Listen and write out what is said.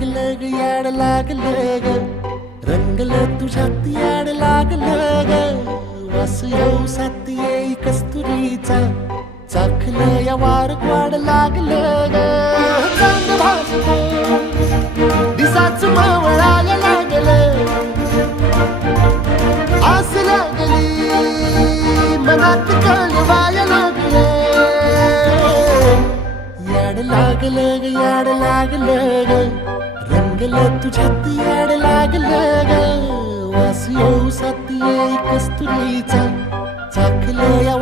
लागलं ग याड लागलं ग रंगलं तुझ्यात याड लागलं ग वास येऊ सात येई कस्तुरीचा चाखलं या वार वाड लागलं ग चांग भासतो दिसाच मावळायला लागलं आस लागली मनात कळवायला लागलं याड लागलं ग याड लागलं ग रंगलं तुझ्यात याड लागलं ग वास येऊ सात येई कस्तुरीचा चाखलं या